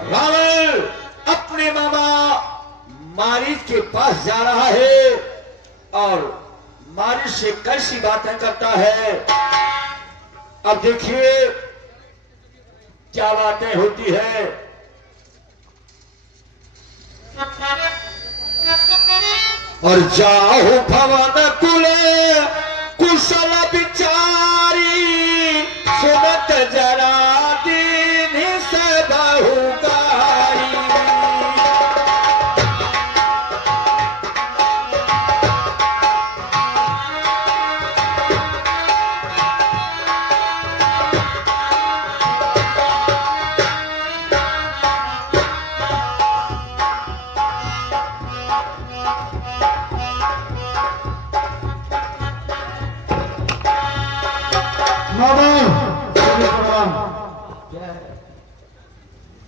रावण अपने मामा मारीच के पास जा रहा है और मारीच से कैसी बातें करता है। अब देखिए क्या बातें होती है। और जाओ भवन कुले कुशल विचारी सुनत जरा दीन से बहुकारी।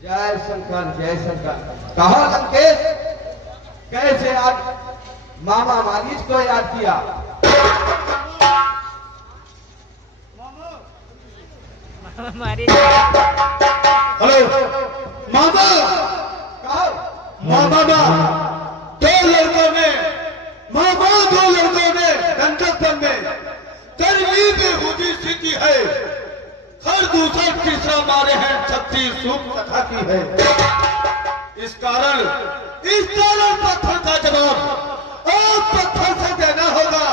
जय शंकर जय शंकर। कहा लंकेश, कैसे आज मामा मारीच को याद किया? हेलो मामा। कहा मामा दो लड़कों ने गंडकपुर में गर्मी में हुई स्थिति है। हर दूसरा तीसरा मारे हैं, 36 सूप कथा की है। इस कारण पत्थर का जवाब और पत्थर से देना होगा।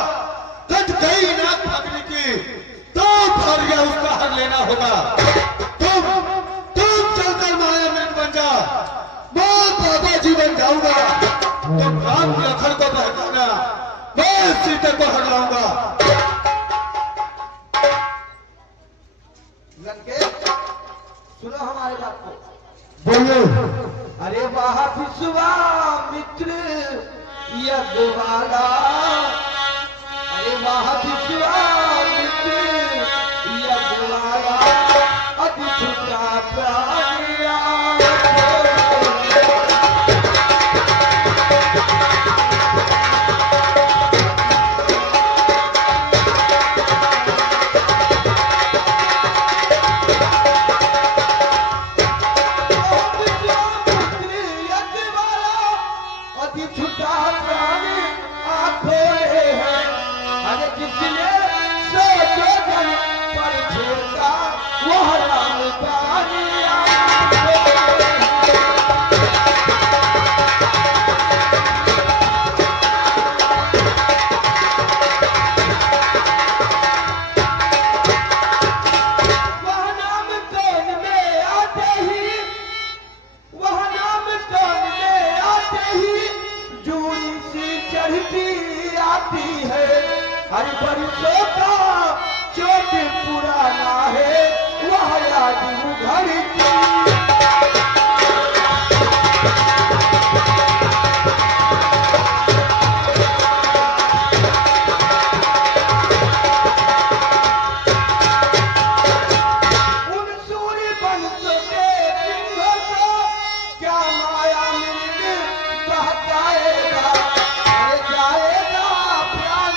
कट गई ना भागने की तो भारिया उसका हर लेना होगा। तुम चलकर माया में बन जा, मैं बाबा जी बन जाऊंगा। तुम राम के अखर को बहकाना, मैं सीते को हर लाऊंगा। लंकेश सुनो हमारी बात को। बोलो। अरे वाह विश्वामित्र यज्ञवाला, अरे वाह विश्वामित्र यज्ञवाला, अति छुटा प्राणिया। हरि बरसों का चोट पुराना है, वह याद उघड़ की। उन सूर्य वंशों के सिंहों को क्या माया मिर्ग बहकाएगा? अरे जाएगा प्राण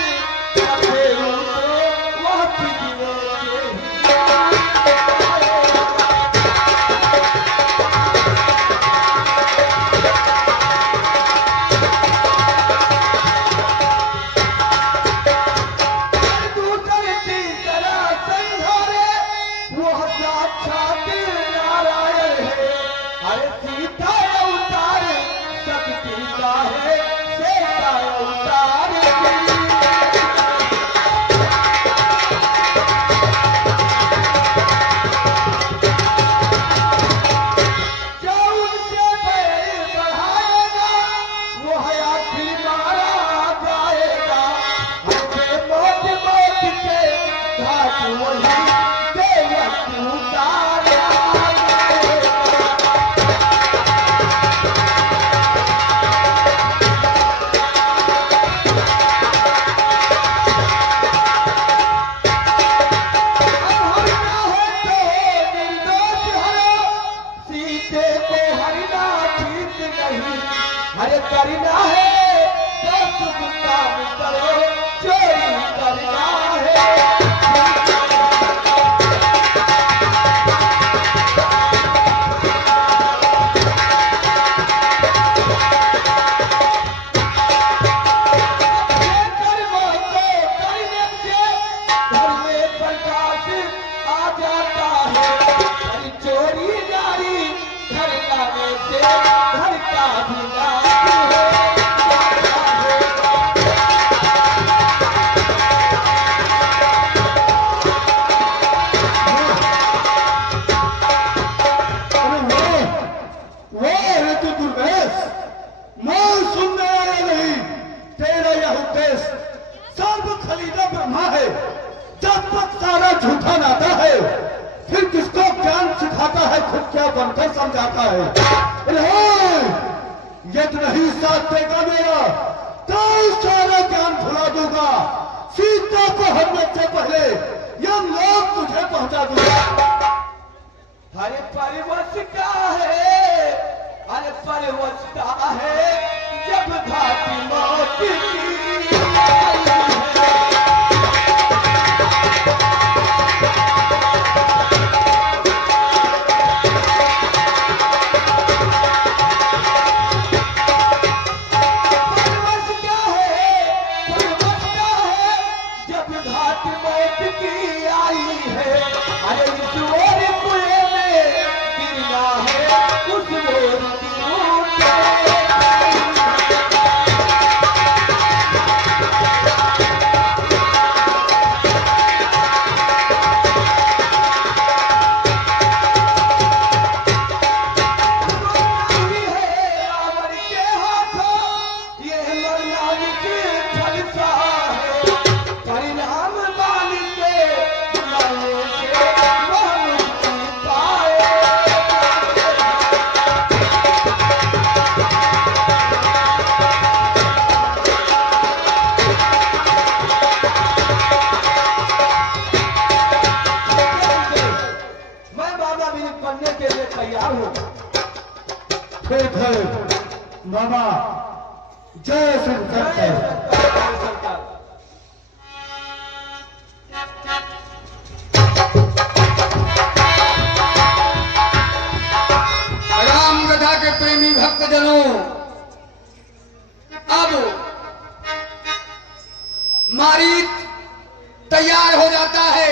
करना है तो शुभ काम करो, चोरी करना है। से घर का भी नाम है। वो है तू दुर्वेश, मैं सुनने आया नहीं। तेरा यह उपदेश सर्व खलीदा ब्रह्मा है। जब तक सारा झूठा नाता है, फिर किसको ज्ञान सिखाता है, खुद क्या बनकर समझाता है। यदि नहीं साथ देगा मेरा, तो सारा ज्ञान भुला दूंगा। सीता को हरने से पहले यह लोग तुझे पहुंचा दूंगा। अरे परिवश का है, अरे परिवश का है, जब घाटी मौत की आई है। परिवश का है, परिवश का है, जब घाटी मौत की आई है। अरे इस ओर कुएं में गिरना है, उस ओर टूटे। मरनाही है रावण के हाथों, ये मरनाही की फलसा है। परिणाम मान के बुलाने से वह मुक्ति पाए। मैं बाबा भी पढ़ने के लिए तैयार हूँ। ठीक है मामा, जय श्री जय सत्य। सरकार, जय सरकार। राम कथा के प्रेमी भक्तजनों, अब मारीच तैयार हो जाता है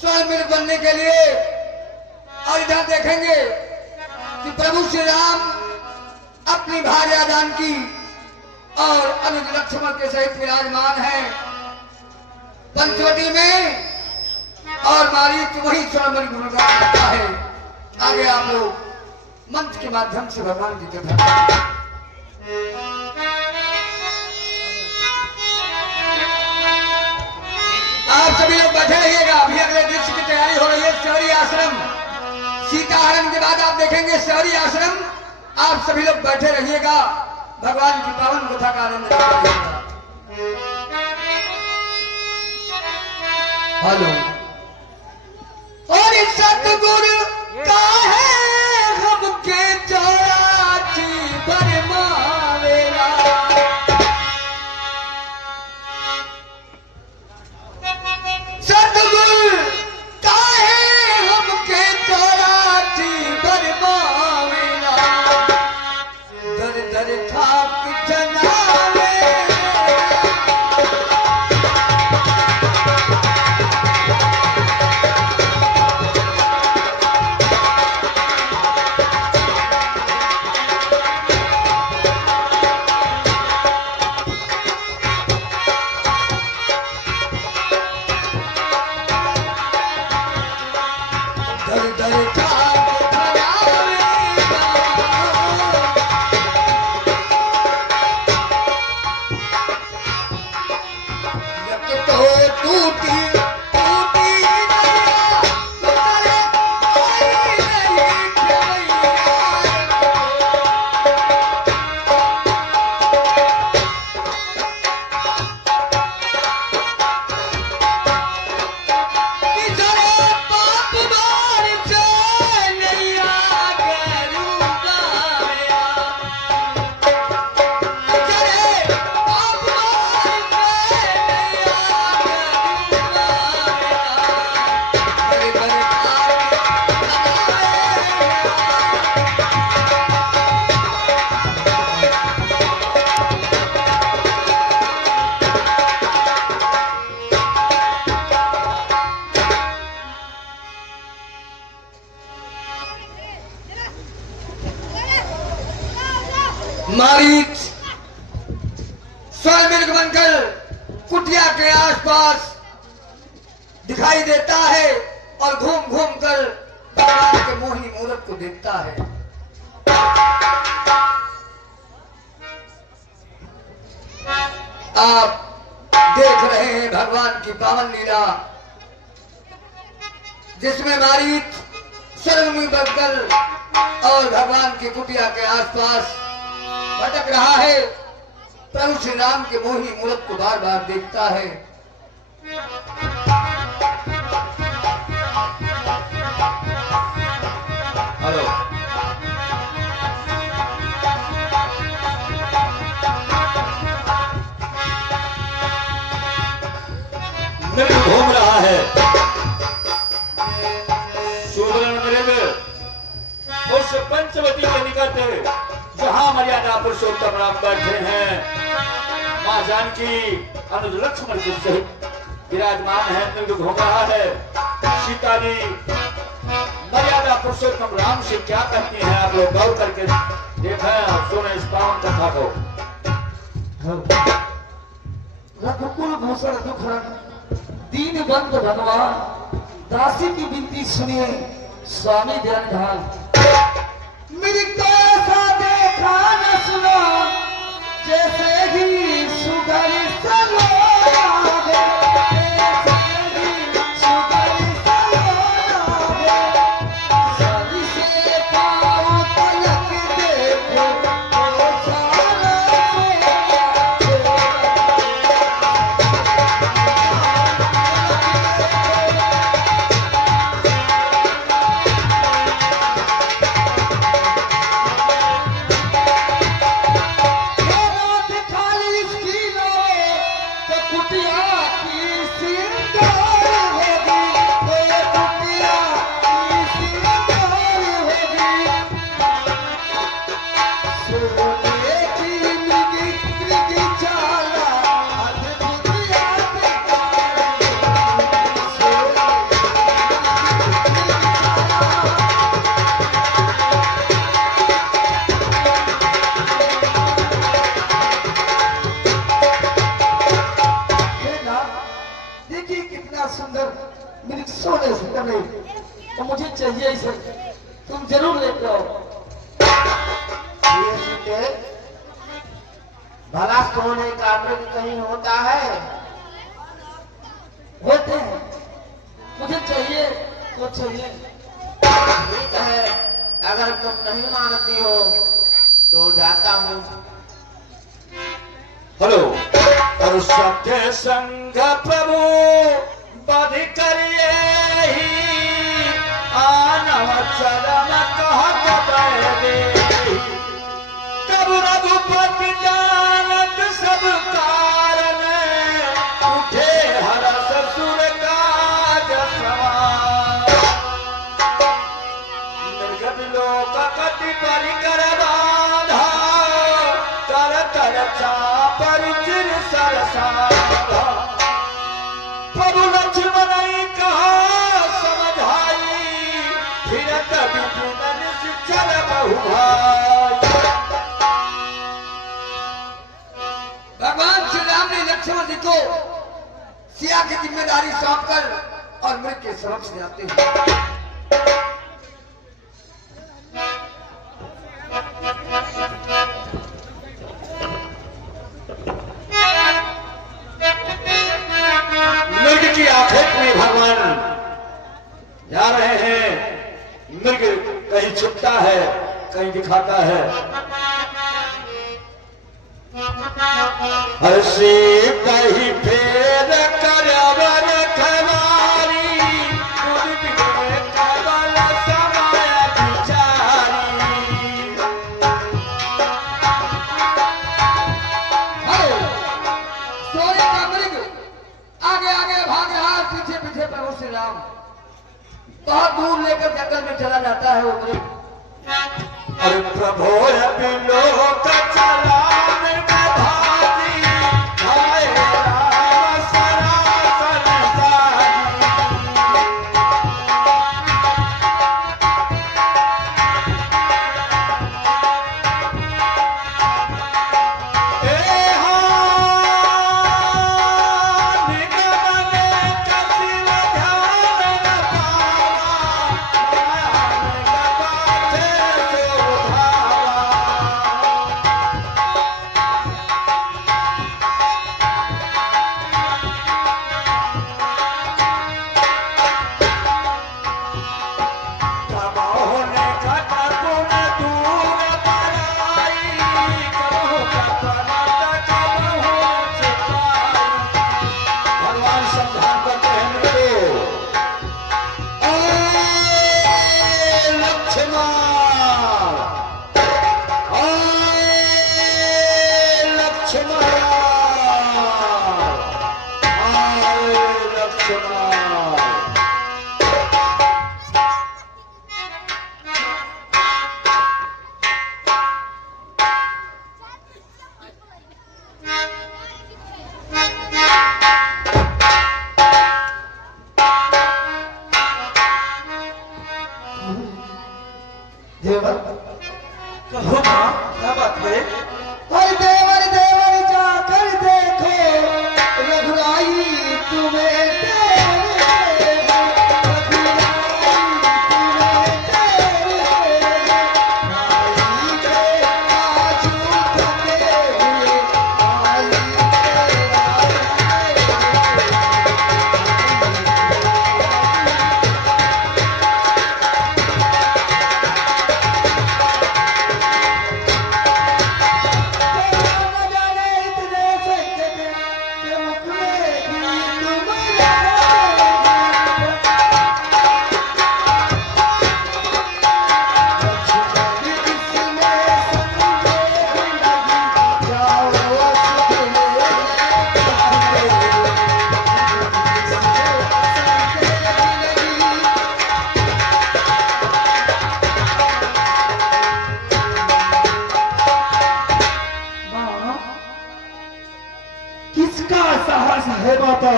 स्वयं बनने के लिए। और इधर देखेंगे कि प्रभु श्री राम अपनी भार्या जानकी और अनुज लक्ष्मण के सहित विराजमान है पंचवटी में, और मारीच वही स्वयं गुणगान करता है। आगे आप लोग मंच के माध्यम से भगवान की कथा। आप सभी लोग बैठे रहिएगा, अभी अगले दृश्य की तैयारी हो रही है। शहरी आश्रम सीताहरण के बाद आप देखेंगे शहरी आश्रम। आप सभी लोग बैठे रहिएगा, भगवान की पावन कथा का आनंद लीजिएगा। हेलो। और सतगुरु का है हमके चौरासी भरमावेला। सतगुरु का है हमके चौरासी भरमावेला। दर दर खाक जनावे। मारीच स्वर्ण मृग बनकर कुटिया के आसपास दिखाई देता है और घूम घूम कर भगवान के मोहिनी मूरत को देखता है। आप देख रहे हैं भगवान की पावन लीला, जिसमें मारीच स्वर्ग में बनकर और भगवान की कुटिया के आसपास भटक रहा है। प्रभु श्री राम के मोहिनी मूरत को बार बार देखता है। हेलो, मृग घूम रहा है। शूद्र मृग उस पंचवटी के निकट जहां मर्यादा पुरुषोत्तम राम बैठे हैं, मां जानकी अनुज लक्ष्मण के सहित विराजमान है। मृग घूम रहा है। सीता जी मर्यादा पुरुषोत्तम राम से क्या कहती हैं, आप लोग गौर करके देखें और सुने इस पावन कथा को। रघुकुल भूषण दुख दीन बंधु भगवान, दासी की विनती सुनिए स्वामी ध्यान ध्यान। मेरी तो ऐसा देखा न सुना, जैसे ही सुगर सलोना है, जैसे ही सुगर सलोना है, सर से पाँव तलक देखो तो सारा सोना सुंदर मेरी सोने से कमी तो मुझे चाहिए इसे, तुम जरूर लेके आओ। भला सोने का मृग कहीं होता है? होते हैं, मुझे चाहिए तो चाहिए। ठीक है, अगर तुम नहीं मानती हो तो जाता हूँ। हेलो, और सत्य संग प्रभु बध करिए ही आनव चरण कहत बैदे। कब रघुपति जानत सब कारण, उठे हरस सुर काज सवार। निर्गत लोक कति परिकर बाधा, कर कर चापर चिर सरसाधा। प्रभु लक्ष्मण कहा समझाई, फिरत विपिन निश्चल बहु भाई। भगवान श्री राम ने लक्ष्मण जी को सिया की जिम्मेदारी सौंपकर और मृग के समक्ष जाते हैं। मृग की आफत में भगवान जा रहे हैं। मृग कहीं छुपता है, कहीं दिखाता है। हसी कहीं फेर करवर खवारी, कबल समय विचारी। सोने का मृग आगे आगे भाग रहा है, पीछे पीछे प्रभु श्री राम। बहुत दूर लेकर जंगल में चला जाता है वो मृग। अरे प्रभो लोक चला मृग भारी, हाय राम सनातन सारी। देवर कहो माँ क्या बात है? अरे देवर देवर जाकर देखो रघुराई तुम्हें किसका साहस है माता?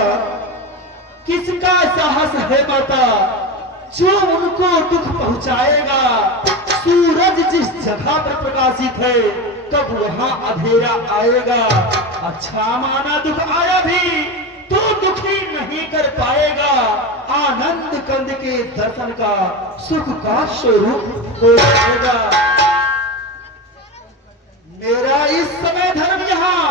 किसका साहस है माता जो उनको दुख पहुंचाएगा? सूरज जिस जगह पर प्रकाशित है कब वहां अंधेरा आएगा। अच्छा माना दुख आया भी तो दुखी नहीं कर पाएगा। आनंद कंद के दर्शन का सुख का स्वरूप हो जाएगा। मेरा इस समय धर्म यहाँ,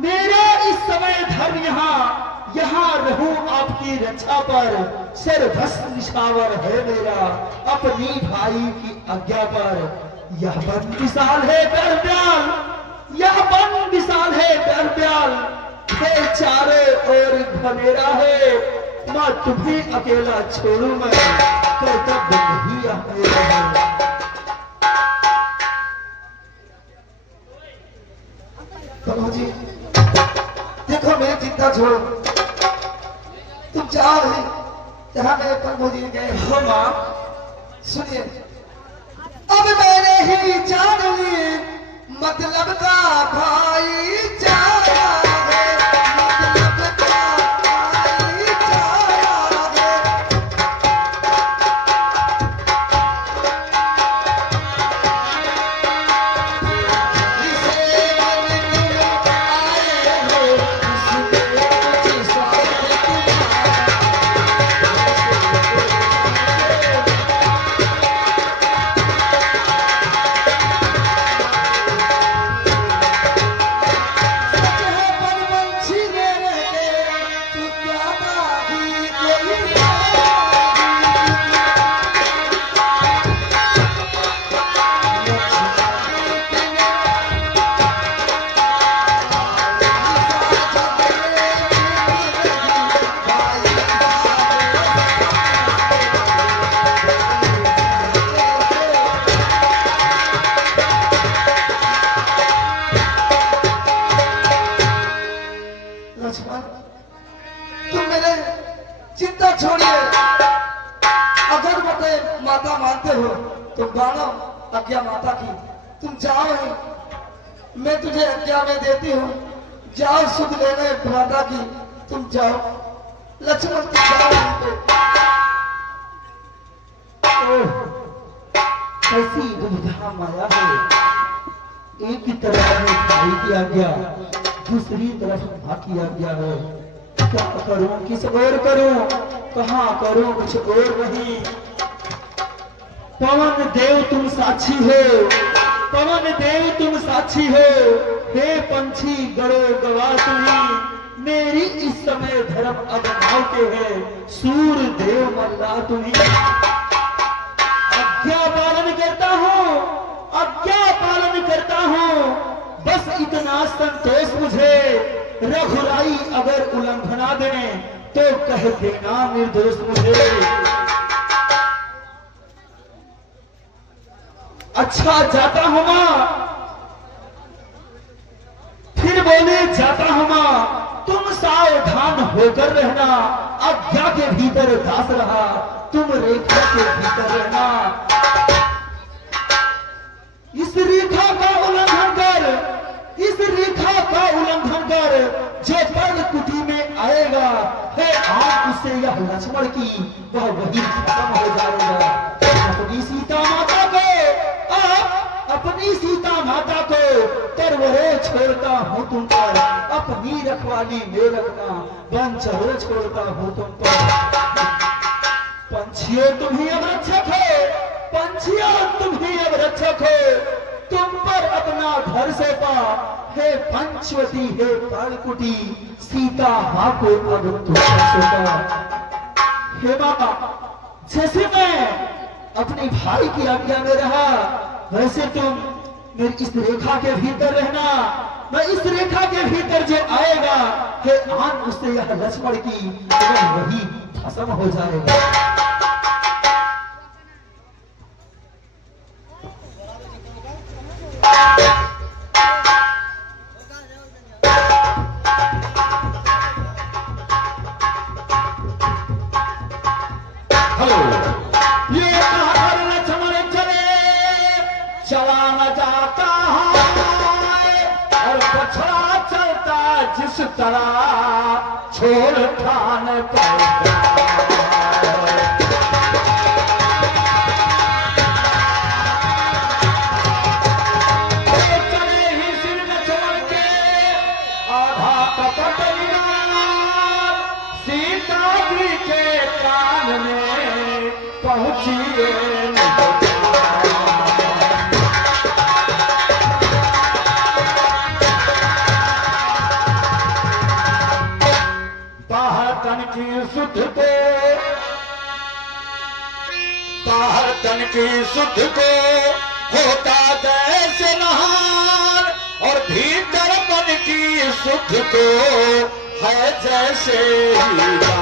मेरा इस समय धर्म यहाँ रहूं आपकी रक्षा पर। सर्वस्व निशावर है मेरा अपनी भाई की आज्ञा पर। यह वन विशाल है दरब्याल, यह वन विशाल है दरब्याल, है चारों ओर घनेरा है। मैं तुम्हें अकेला छोड़ू मैं, कर्तव्य नहीं यह मेरा है। प्रभु जी देखो मेरी चिंता छोड़ो, तुम जाओ ही जहां मेरे प्रभु जी गए। हो माँ सुनिए, अब मैंने ही जान ली मतलब का भाईचारा है, मतलब का भाईचारा है। इसे मन तुम आए हो, इसमें मुझे स्वागत तुम्हारा। सच है परवंशी में रहते, तू क्या बागी कोई लक्ष्मण, तुम मेरे चिंता छोड़िए। अगर मुझे माता मानते हो तो मानो आज्ञा माता की, तुम जाओ ही, मैं तुझे आज्ञा में देती हूँ। जाओ सुध लेने माता की, तुम जाओ लक्ष्मण, तुम जाओ यहीं पे। ओह, कैसी दुविधा माया है। एक ही तरफ है भाई की आज्ञा, दूसरी तरफ माँ की आज्ञा है। क्या करूं, किस ओर करूं, कहाँ करूं, कुछ और नहीं। पवन देव तुम साक्षी हो, पवन देव तुम साक्षी हो। हे पंछी गड़ो गवा तुम्ही, मेरी इस समय धर्म अगनाव के है। सूर देव मल्ला तुम्ही, आज्ञा पालन करता हूँ, आज्ञा पालन करता हूँ। बस इतना संतोष मुझे, रघुराई अगर उल्लंघना दें तो कह देना निर्दोष मुझे। अच्छा जाता हूँ माँ, फिर बोले जाता हूँ माँ, तुम सावधान होकर रहना। आज्ञा के भीतर दास रहा, तुम रेखा के भीतर रहना। इस रेखा का उल्लंघन कर, इस रेखा का उल्लंघन कर, जो पर्ण कुटी में आएगा है आम उससे यह लक्ष्मण की वह वही खत्म हो जाएगा। अपनी सीता माता को अपनी सीता माता को तरवरे छोड़ता हूँ तुम पर, अपनी रखवाली में रखना वन चरो छोड़ता हूँ तुम पर। पंछियों तुम ही अब रक्षक हो, पंछियों तुम ही अब रक्षक हो, तुम पर अपना घर सौंपा हे पंचवती हे पर्णकुटी, सीता माँ को अब तुम पर सौंपा। हे बाबा, जैसे मैं अपने भाई की आज्ञा में रहा, वैसे तुम मेरी इस रेखा के भीतर रहना। मैं इस रेखा के भीतर जो आएगा, हे आन उससे यह लक्ष्मण की वही भस्म हो जाएगा। ये कहकर लक्ष्मण चले, चला न जाता है, और बछड़ा चलता जिस तरह छोड़ ठान पड़ता है। तो चले ही सिर लक्ष्मण के आधा कपट विराम, सीता जी के कान में पहुंचिए बाहर तन की सुध को, बाहर तन की सुध को होता जैसे नहार, और भीतर मन की सुध को है जैसे हीरा।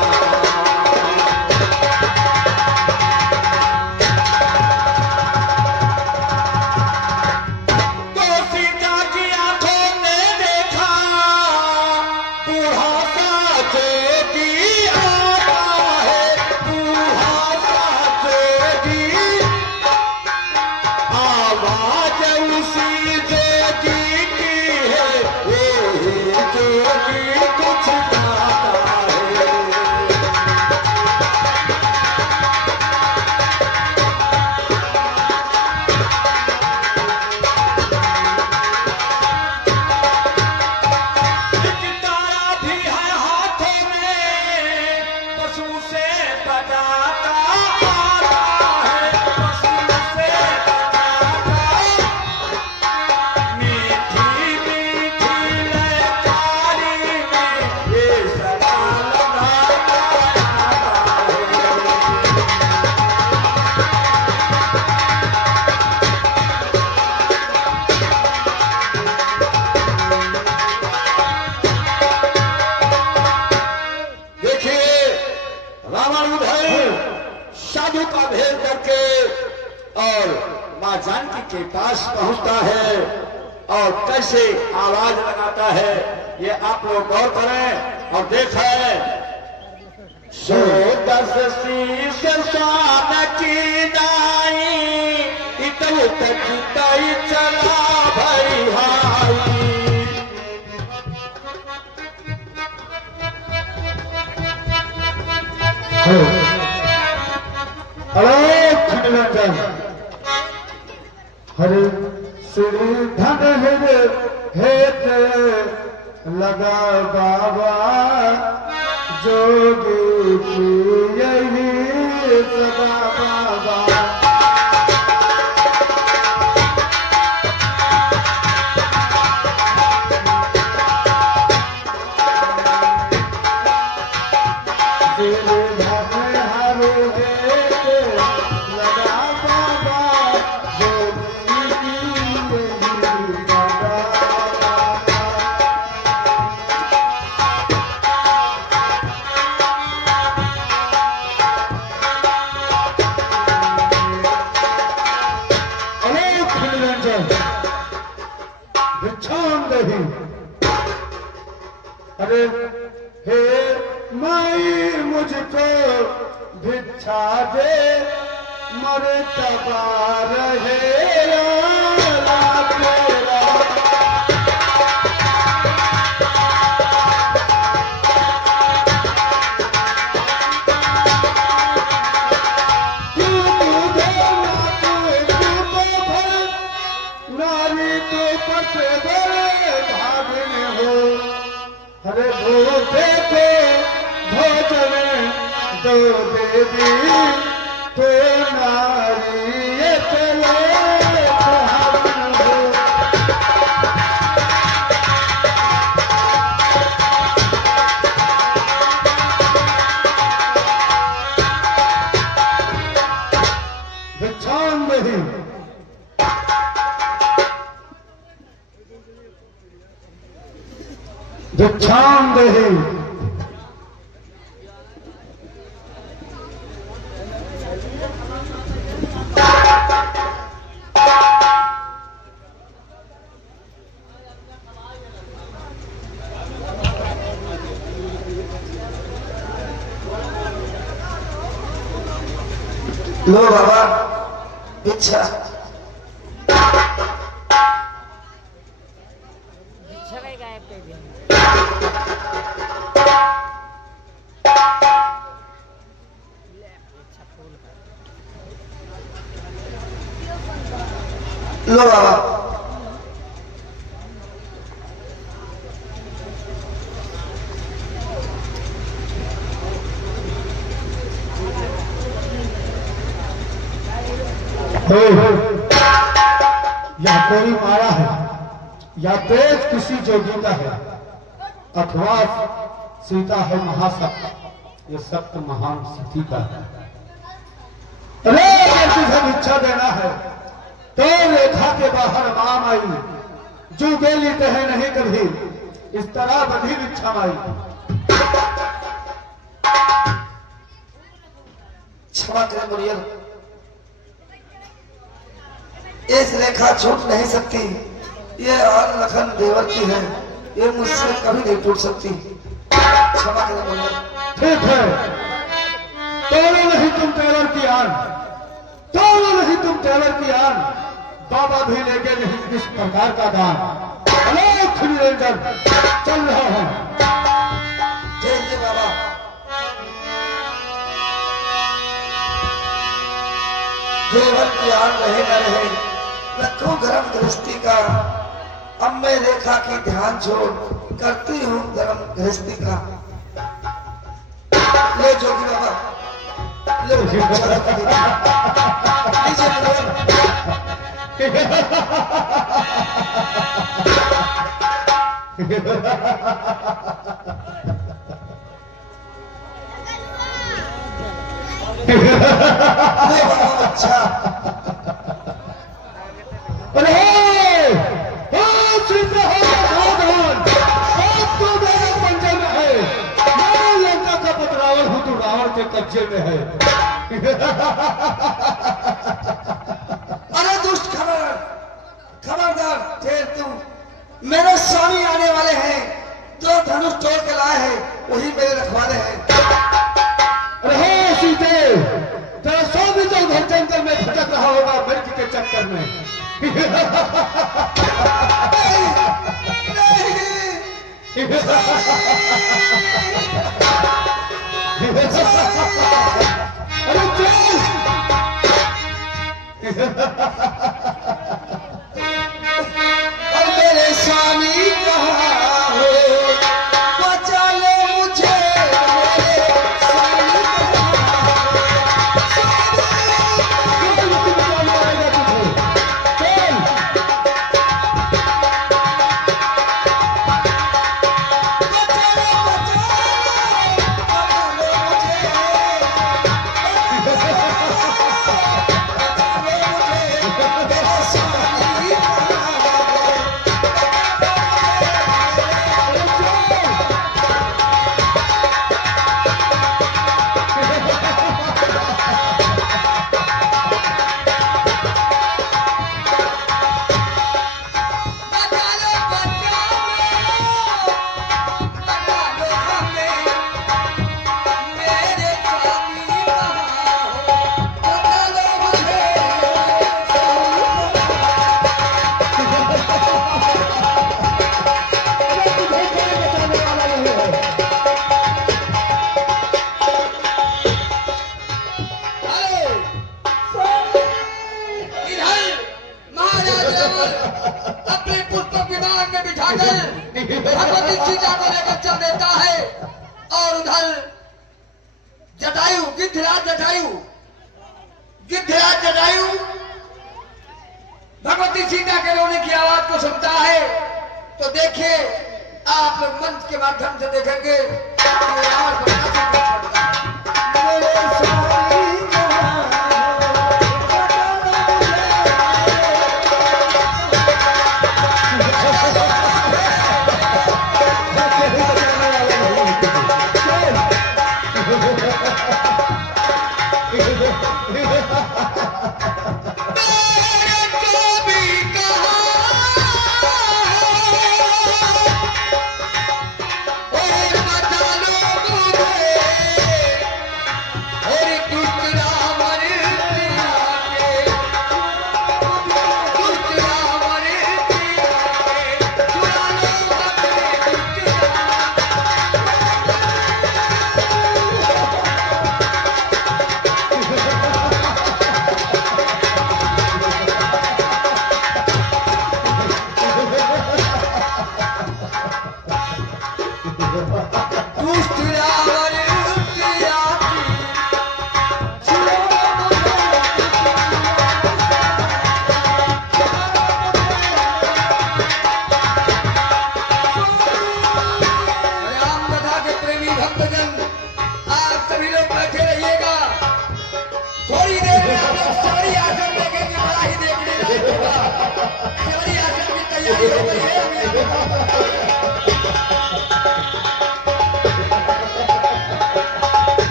माँ जानकी के पास पहुंचता है और कैसे आवाज लगाता है, ये आप लोग गौर करें और देखें। सो दस शीश शान की नाई, इतन तक तई चला भाई हाई। हरे श्री धन हेत लगा बाबा, जोगी की यही सदा बाबा। अरे हे माई मुझको भिक्षा दे, मरतबा रहे तेरा। पर से दौड़े भागने हो, हरे भूखे को भोजन दो देवी तो नारी ये चले हरण हो। भिक्षाम नहीं भिक्षाम देहि लो बाबा भिक्षा। लो बाबा। या कोई माया है या तेज किसी जोगी का है, अथवा सीता है महासक्त, ये सत्य महान सिद्धि का है। अरे अगर तुझे भिक्षा देना है तो रेखा के बाहर माम आई, जो गेली कहे नहीं कभी, इस तरह बधी भिक्षा माई। क्षमा करें मुरियल, इस रेखा छूट नहीं सकती, ये और लखन देवर की है, ये मुझसे कभी नहीं टूट सकती। क्षमा करें मुरियल। ठीक है, तोड़ो नहीं तुम टेलर की आन, तोड़ो नहीं तुम टेलर की आन, बाबा भी लेंगे नहीं इस प्रकार का दान। अलोक निरंजन चल रहा हूं। जय जय बाबा। देवर की आन रहे न रहे, रखो धर्म गृहस्थी का, अब मैं रेखा की ध्यान छोड़ करती हूँ धर्म गृहस्थी का। ले जोगी बाबा, ले भिक्षा रख दीजिए। लीजिए मुरियल। ले बाबा बच्चा। अरे सीता हो सावधान, अब तो मेरे पंजे में है, मैं लंका का पतरावल हूं तो रावण के कब्जे में है। अरे दुष्ट खबरदार, फिर तुम मेरे स्वामी आने वाले हैं, जो धनुष तोड़ के लाए हैं वही मेरे रखवाले हैं। अरे सीते, तेरा स्वामी तो उधर जंगल में भटक रहा होगा मृत्यु के चक्कर में। अरे चल। और मेरे स्वामी कहाँ हो, बचा ले मुझे, मेरे स्वामी अपने पुत्र विमान में बिठाकर भगवती सीता को लेकर चल देता है। और उधर जटायु गिद्धराज जटायु भगवती सीता के रोने की आवाज को सुनता है। तो देखिए आप लोग मंच के माध्यम से देखेंगे कि ये आवाज बड़ा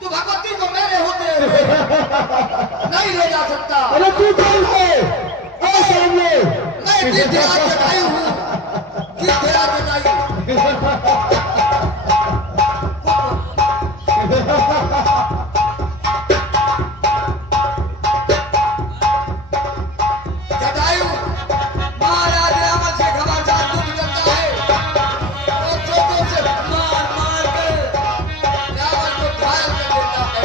तू भगवती को मेरे होते नहीं ले जा सकता। अरे तू कौन है? आओ सामने। मैं गिद्धराज जटायु हूँ, गिद्धराज जटायु। जटायु महाराज रावण से घमासान युद्ध करता है और चोटों से मार मार कर रावण को घायल कर देता है।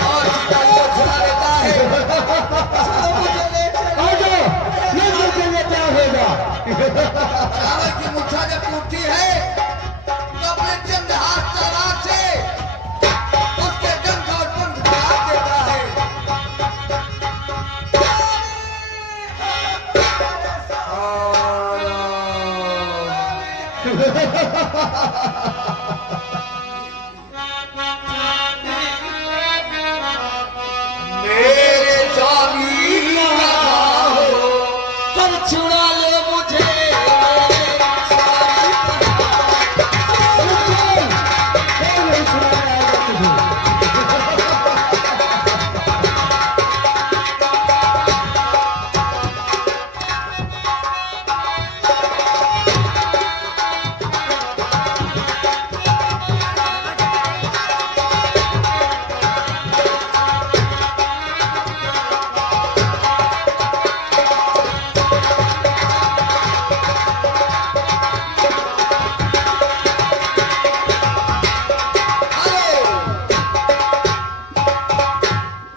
और सीता को छुड़ा देता है। रावण की मूर्छा जब टूटती है तो अपने चंद हाथ तलवार से उसके डंक और पंख काट देता है। मेरे स्वामी कहाँ हो? कर छुड़ा ले मुझे।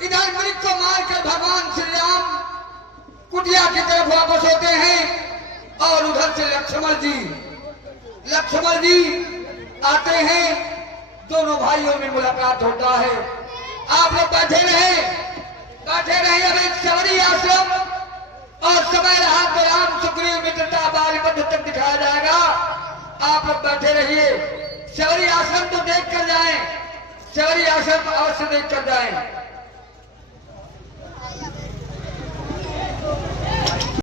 इधर मृग को मारकर भगवान श्री राम कुटिया की तरफ वापस होते हैं और उधर से लक्ष्मण जी आते हैं। दोनों भाइयों में मुलाकात होता है। आप लोग बैठे रहे अब एक शबरी आश्रम और समय रहा तो राम सुग्रीव मित्रता बालीबद्ध तक दिखाया जाएगा। आप लोग बैठे रहिए। शबरी आश्रम तो देख कर जाएं, शबरी आश्रम अवश्य देख कर जाएं।